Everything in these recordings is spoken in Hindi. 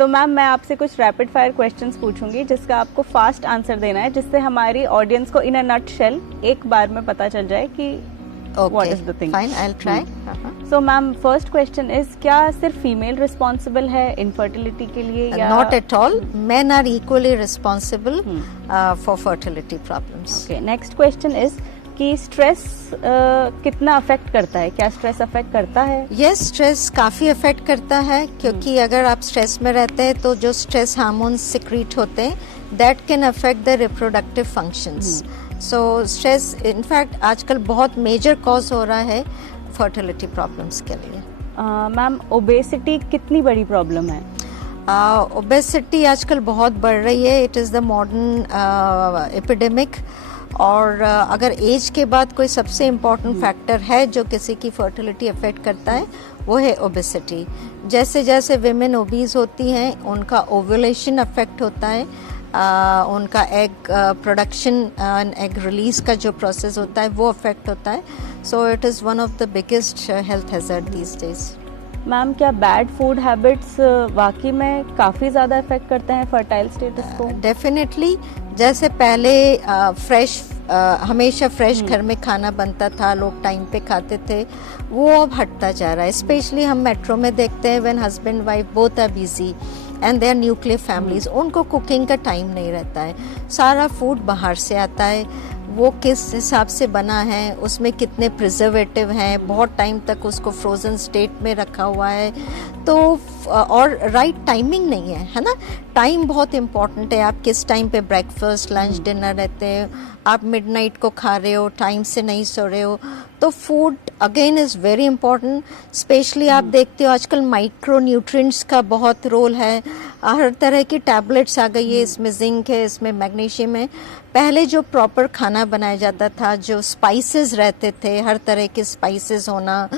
तो मैम मैं आपसे कुछ रैपिड फायर क्वेश्चंस पूछूंगी जिसका आपको फास्ट आंसर देना है, जिससे हमारी ऑडियंस को इन अ नटशेल एक बार में पता चल जाए कि what is the thing. Fine, I will try. So ma'am first question is, क्या सिर्फ फीमेल रिस्पॉन्सिबल है इनफर्टिलिटी के लिए या not at all, men are equally responsible for fertility problems. Okay, next question is कि स्ट्रेस कितना अफेक्ट करता है, क्या स्ट्रेस अफेक्ट करता है? यस, स्ट्रेस काफ़ी अफेक्ट करता है, क्योंकि अगर आप स्ट्रेस में रहते हैं तो जो स्ट्रेस हार्मोन्स सिक्रीट होते हैं that can affect the reproductive functions. So stress in fact आजकल बहुत मेजर कॉज हो रहा है फर्टिलिटी प्रॉब्लम्स के लिए। मैम ओबेसिटी कितनी बड़ी प्रॉब्लम है? ओबेसिटी आजकल बहुत बढ़ रही है, it is the modern epidemic. और अगर एज के बाद कोई सबसे इम्पॉर्टेंट फैक्टर है जो किसी की फर्टिलिटी अफेक्ट करता है वो है ओबेसिटी। जैसे जैसे विमेन ओबीज होती हैं उनका ओव्यूलेशन अफेक्ट होता है, उनका एग प्रोडक्शन एग रिलीज का जो प्रोसेस होता है वो अफेक्ट होता है। So it is one of the biggest health hazard these days. Ma'am क्या बैड फूड हैबिट्स वाकई में काफ़ी ज़्यादा अफेक्ट करते हैं फर्टाइल स्टेटस को? डेफिनेटली। जैसे पहले फ्रेश हमेशा फ्रेश घर में खाना बनता था, लोग टाइम पे खाते थे, वो अब हटता जा रहा है। स्पेशली हम मेट्रो में देखते हैं when husband wife both are busy and they are nuclear families, उनको कुकिंग का टाइम नहीं रहता है, सारा फूड बाहर से आता है, वो किस हिसाब से बना है, उसमें कितने प्रिजर्वेटिव हैं, बहुत टाइम तक उसको फ्रोज़न स्टेट में रखा हुआ है, तो और राइट टाइमिंग नहीं है ना। टाइम बहुत इम्पॉर्टेंट है, आप किस टाइम पे ब्रेकफास्ट लंच डिनर रहते हैं, आप मिडनाइट को खा रहे हो, टाइम से नहीं सो रहे हो, तो food again is very important. Specially आप देखते हो आजकल माइक्रो न्यूट्रिएंट्स का बहुत रोल है, हर तरह की टैबलेट्स आ गई है, इसमें जिंक है, इसमें मैग्नीशियम है। पहले जो प्रॉपर खाना बनाया जाता था, जो स्पाइसेस रहते थे, हर तरह के स्पाइसेस होना,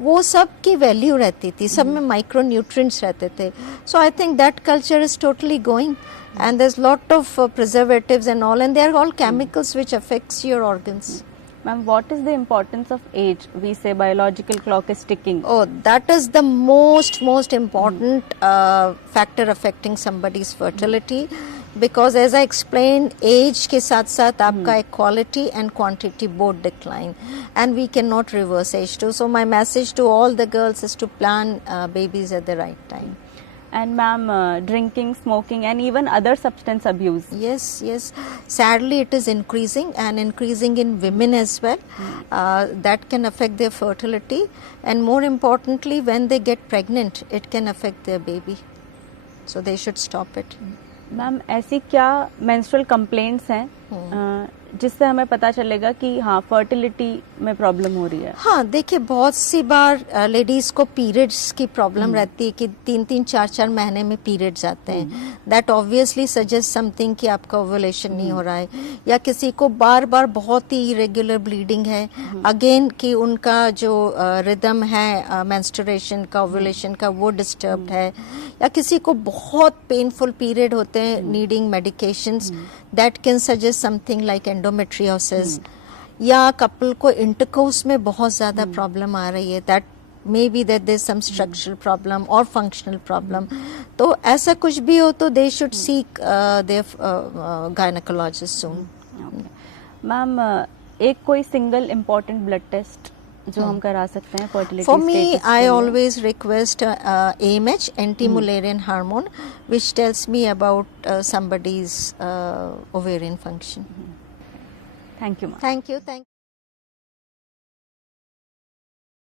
वो सब की वैल्यू रहती थी, सब में माइक्रो न्यूट्रिएंट्स रहते थे। So I think that culture is totally going and there's lot of preservatives and all, and they are all chemicals which affects your organs. Ma'am, what is the importance of age? We say biological clock is ticking. Oh, that is the most important factor affecting somebody's fertility, because as I explained, age के साथ साथ आपका quality and quantity both decline, and we cannot reverse age too. So my message to all the girls is to plan babies at the right time. And ma'am, drinking, smoking and even other substance abuse. Yes. Sadly, it is increasing, and increasing in women as well. That can affect their fertility, and more importantly, when they get pregnant, it can affect their baby. So they should stop it. Ma'am ऐसी क्या menstrual complaints हैं जिससे हमें पता चलेगा कि हाँ फर्टिलिटी में प्रॉब्लम हो रही है? हाँ, देखिए बहुत सी बार लेडीज़ को पीरियड्स की प्रॉब्लम रहती है कि 3-3, 4-4 महीने में पीरियड्स आते हैं। दैट ऑब्वियसली सजेस्ट समथिंग कि आपका ओव्यूलेशन नहीं हो रहा है, या किसी को बार बार बहुत ही इरेगुलर ब्लीडिंग है, अगेन कि उनका जो रिदम है मेंस्ट्रुएशन का, ओव्यूलेशन का, वो डिस्टर्ब्ड है, या किसी को बहुत पेनफुल पीरियड होते हैं needing medications, that can suggest something like endometriosis, या कपल को इंटरकोर्स में बहुत ज़्यादा प्रॉब्लम आ रही है, that may be that there some structural problem और फंक्शनल प्रॉब्लम। तो ऐसा कुछ भी हो तो they should seek their gynaecologist soon. Ma'am एक कोई सिंगल इम्पोर्टेंट ब्लड टेस्ट जो हम करा सकते हैं fertility? For me, I always request AMH, anti-Mullerian hormone, which tells me about somebody's ovarian function. Thank you, ma'am. Thank you.